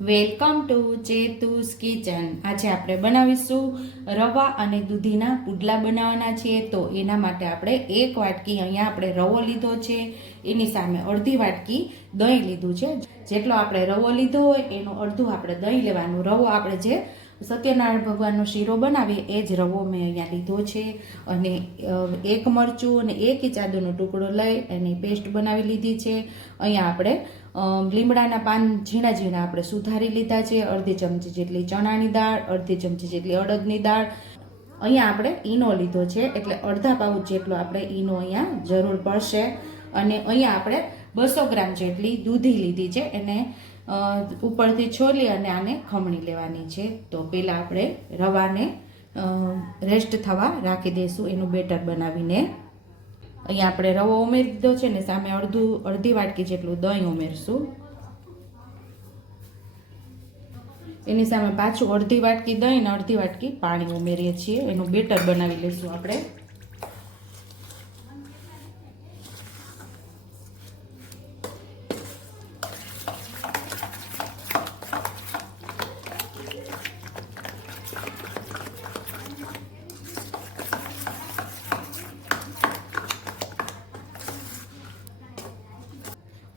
Welcome to ચેતુસ kitchen. આજે આપણે બનાવીશું રવા અને દૂધીના પુડલા બનાવવાના છીએ. તો એના માટે આપણે એક વાટકી અહીંયા આપણે રવો લીધો છે. એની સામે અડધી વાટકી દહીં લીધું છે. જેટલો આપણે રવો લીધો હોય એનું અડધું આપણે દહીં લેવાનું. રવો આપણે જે સત્યનારાયણ ભગવાનનો શીરો બનાવીએ, એ જ રવો મેં અહીંયા લીધો છે. અને એક મરચું અને એક ઇંચ આદુનો ટુકડો લઈ એની પેસ્ટ બનાવી લીધી છે. અહીંયા આપણે લીમડાના પાન ઝીણા ઝીણા આપણે સુધારી લીધા છે. અડધી ચમચી જેટલી ચણાની દાળ, અડધી ચમચી જેટલી અડદની દાળ. અહીંયા આપણે ઈનો લીધો છે, એટલે અડધા પાઉચ જેટલો આપણે ઈનો અહીંયા જરૂર પડશે. અને અહીંયા આપણે બસો ગ્રામ જેટલી દૂધી લીધી છે. એને ઉપરથી છોલી અને આને ખમણી લેવાની છે. તો પહેલાં આપણે રવાને રેસ્ટ થવા રાખી દઈશું એનું બેટર બનાવીને. અહીંયા આપણે રવો ઉમેરી દીધો છે ને સામે અડધું, અડધી વાટકી જેટલું દહીં ઉમેરશું. એની સામે પાછું અડધી વાટકી દહીં ને અડધી વાટકી પાણી ઉમેરીએ છીએ. એનું બેટર બનાવી લઈશું આપણે.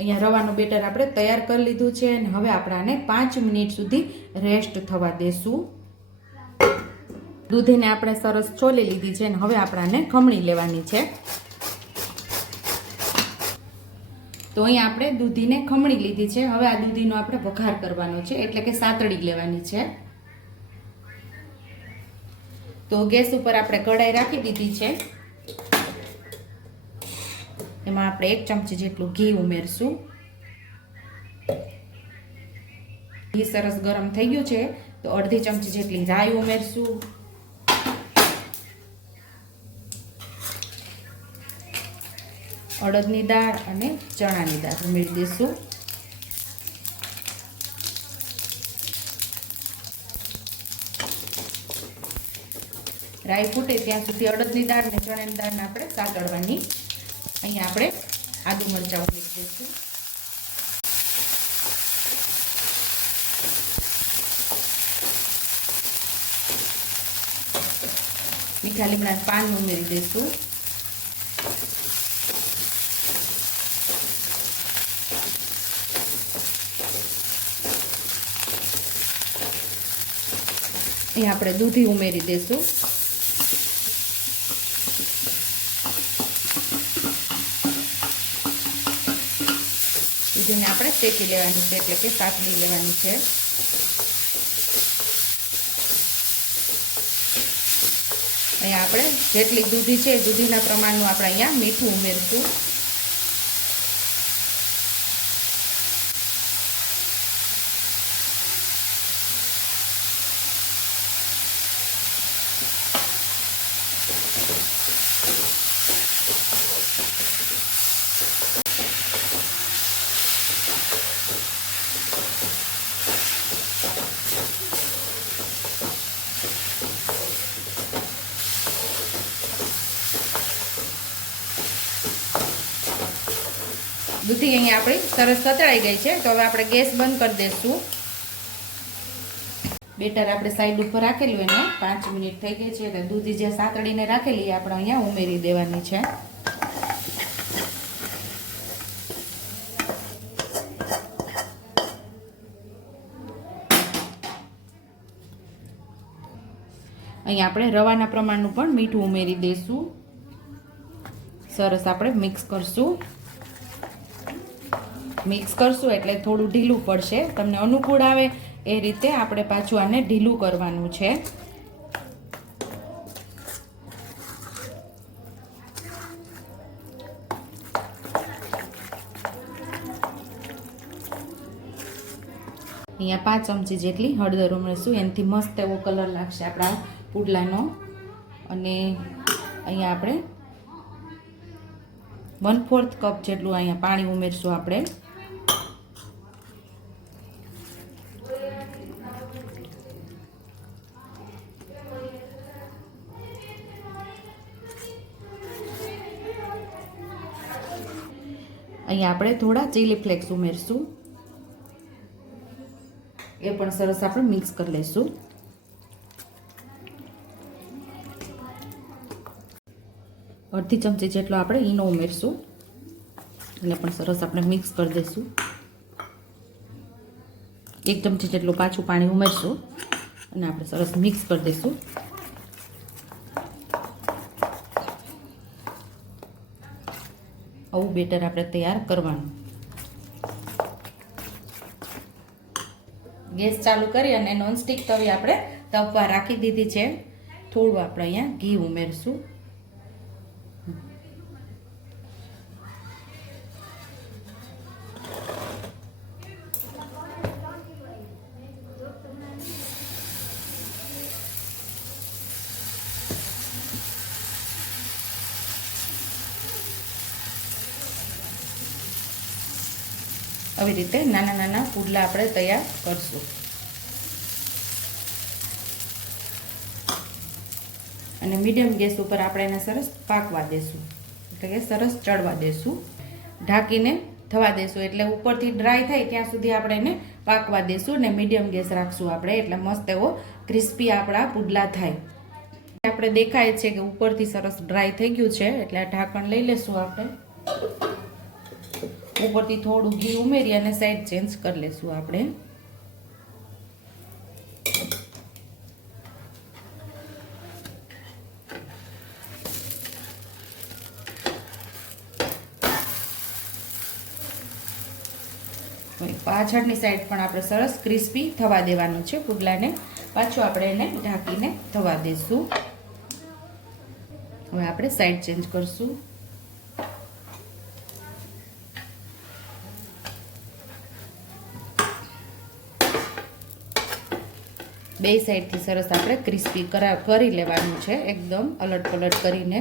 અહીંયા રવાનું બેટર આપણે તૈયાર કરી લીધું છે અને હવે આપણે આને પાંચ મિનિટ સુધી રેસ્ટ થવા દેશું. દૂધીને આપણે સરસ છોલી લીધી છે અને હવે આપણે આને ખમણી લેવાની છે. તો અહીંયા આપણે દૂધીને ખમણી લીધી છે. હવે આ દૂધીનો આપણે વઘાર કરવાનો છે, એટલે કે સાતડી લેવાની છે. તો ગેસ ઉપર આપણે કઢાઈ રાખી દીધી છે. એમાં આપણે એક ચમચી જેટલું ઘી ઉમેરશું. ઘી સરસ ગરમ થઈ ગયું છે, તો અડધી ચમચી જેટલી રાઈ ઉમેરશું. અડદની દાળ અને ચણાની દાળ ઉમેરી દઈશું. રાઈ ફૂટે ત્યાં સુધી અડદની દાળ અને ચણાની દાળને આપણે સાતળવાની અહીંયા આપણે આદુ મરચાં ઉમેરી દઈશું. મીઠા લીમડા પાન ઉમેરી દઈશું. અહીંયા આપણે દૂધી ઉમેરી દઈશું. દૂધીને આપણે શેકી લેવાની છે, એટલે કે સાતડી લેવાની છે. અહીંયા આપણે જેટલી દૂધી છે દૂધીના પ્રમાણનું આપણે અહીંયા મીઠું ઉમેરશું. દૂધી અહીંયા આપણી સરસ સતળાઈ ગઈ છે. તો હવે આપણે ગેસ બંધ કરી દઈશું બેટર આપણે સાઈડ ઉપર રાખેલું એને. પાંચ મિનિટ થઈ ગઈ છે એટલે દૂધી જે સાતળીને રાખેલી આપણે અહીંયા ઉમેરી દેવાની છે. અહીંયા આપણે રવાના પ્રમાણનું પણ મીઠું ઉમેરી દઈશું સરસ આપણે મિક્સ કરશું. મિક્સ કરશું એટલે થોડું ઢીલું પડશે. તમને અનુકૂળ આવે એ રીતે આપણે પાછું આને ઢીલું કરવાનું છે. અહીંયા પાંચ ચમચી જેટલી હળદર ઉમેરીશું. એનાથી મસ્ત એવો કલર લાગશે આપણા પુડલાનો. અને અહીંયા આપણે વન ફોર્થ કપ જેટલું અહીંયા પાણી ઉમેરશું આપણે. અહીંયા આપણે થોડા ચીલી ફ્લેક્સ ઉમેરશું. એ પણ સરસ આપણે મિક્સ કરી લઈશું. અડધી ચમચી જેટલો આપણે ઈનો ઉમેરશું. એને પણ સરસ આપણે મિક્સ કરી દઈશું. એક ચમચી જેટલું પાછું પાણી ઉમેરશું અને આપણે સરસ મિક્સ કરી દઈશું. આવું બેટર આપણે તૈયાર કરવાનું. ગેસ ચાલુ કરી અને નોનસ્ટિક તવી આપણે તપવા રાખી દીધી છે. થોડું આપણે અહીંયા ઘી ઉમેરશું. આવી રીતે નાના નાના પુડલા આપણે તૈયાર કરશું. અને મીડિયમ ગેસ ઉપર આપણે એને સરસ પાકવા દેશું. એટલે કે સરસ ચડવા દેશું. ઢાંકીને થવા દેશું. એટલે ઉપરથી ડ્રાય થાય ત્યાં સુધી આપણે એને પાકવા દેશું અને મીડિયમ ગેસ રાખશું આપણે. એટલે મસ્ત એવો ક્રિસ્પી આપણા પુડલા થાય. આપણે દેખાય છે કે ઉપરથી સરસ ડ્રાય થઈ ગયું છે. એટલે આ ઢાંકણ લઈ લેશું આપણે. ઉપરથી થોડું ઘી ઉમેરી અને સાઈડ ચેન્જ કરી લેશું આપણે. પાછળની સાઈડ પણ આપણે સરસ ક્રિસ્પી થવા દેવાનું છે પુડલાને. પાછું આપણે એને ઢાંકીને થવા દઈશું હવે આપણે સાઈડ ચેન્જ કરશું. બે સાઈડથી સરસ આપણે ક્રિસ્પી કરા, કરી લેવાનું છે, એકદમ અલટ પલટ કરીને.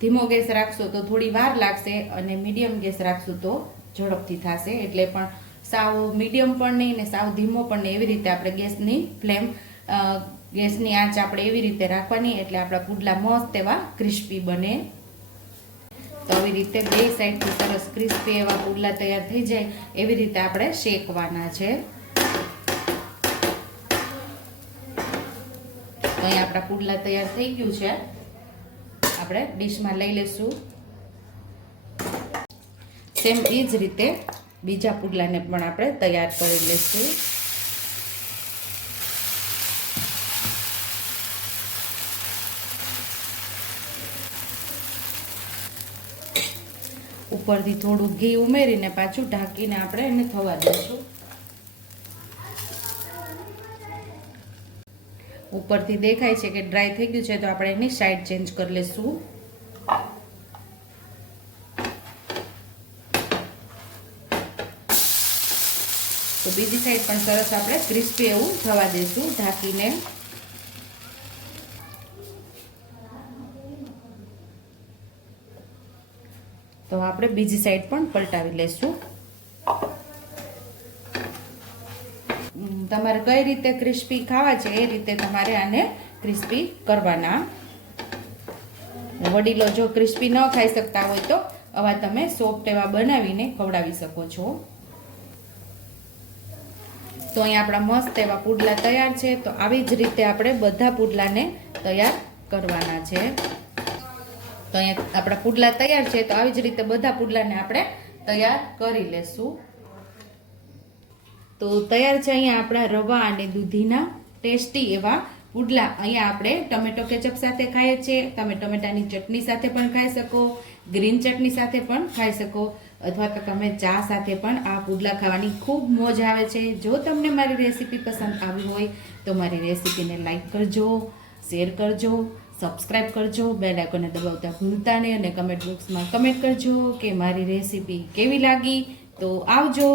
ધીમો ગેસ રાખશો તો થોડી વાર લાગશે અને મીડિયમ ગેસ રાખશું તો ઝડપથી થશે. એટલે પણ સાવ મીડિયમ પણ નહીં ને સાવ ધીમો પણ નહીં. એવી રીતે આપણે ગેસની ફ્લેમ ગેસની આંચ આપણે એવી રીતે રાખવાની એટલે આપણા પુડલા મસ્ત એવા ક્રિસ્પી બને. તો આવી રીતે બે સાઈડથી સરસ ક્રિસ્પી એવા પુડલા તૈયાર થઈ જાય એવી રીતે આપણે શેકવાના છે. તો અહીં આપણા પુડલા તૈયાર થઈ ગયું છે. આપણે ડીશમાં લઈ લેશું. સેમ એ જ રીતે બીજા પુડલાને પણ આપણે તૈયાર કરી લઈશું ઉપરથી થોડું ઘી ઉમેરીને પાછું ઢાંકીને આપણે એને થવા દઈશું ઉપરથી દેખાય છે કે ડ્રાય થઈ ગયું છે, તો આપણે એની સાઈડ ચેન્જ કરી લઈશું તો બીજી સાઈડ પણ સરસ આપણે ક્રિસ્પી એવું થવા દઈશું ઢાંકીને. તો આપણે બીજી સાઈડ પણ પલટાવી લઈશું તમારે કઈ રીતે ક્રિસ્પી ખાવા છે એ રીતે તમારે આને ક્રિસ્પી કરવાના. વડીલો જો ક્રિસ્પી ન ખાઈ શકતા હોય તો આવા તમે સોફ્ટ એવા બનાવીને ખવડાવી શકો છો. તો અહીંયા આપણા મસ્ત એવા પુડલા તૈયાર છે. તો આવી જ રીતે આપણે બધા પુડલાને તૈયાર કરવાના છે. તો અહીંયા આપણા પુડલા તૈયાર છે. તો આવી જ રીતે બધા પુડલાને આપણે તૈયાર કરી લેશું. તો તૈયાર છે અહીંયા આપણા રવા અને દૂધીના ટેસ્ટી એવા પુડલા. અહીંયા આપણે ટમેટો કેચઅપ સાથે ખાઈએ છીએ. તમે ટમેટાની ચટણી સાથે પણ ખાઈ શકો, ગ્રીન ચટણી સાથે પણ ખાઈ શકો, અથવા તો તમે ચા સાથે પણ આ પુડલા ખાવાની ખૂબ મોજ આવે છે. જો તમને મારી રેસીપી પસંદ આવી હોય તો મારી રેસીપીને લાઇક કરજો, શેર કરજો, સબસ્ક્રાઇબ કરજો, બેલ આઇકોને દબાવતા ભૂલતા નહીં અને કમેન્ટ બોક્સમાં કમેન્ટ કરજો કે મારી રેસીપી કેવી લાગી. તો આવજો.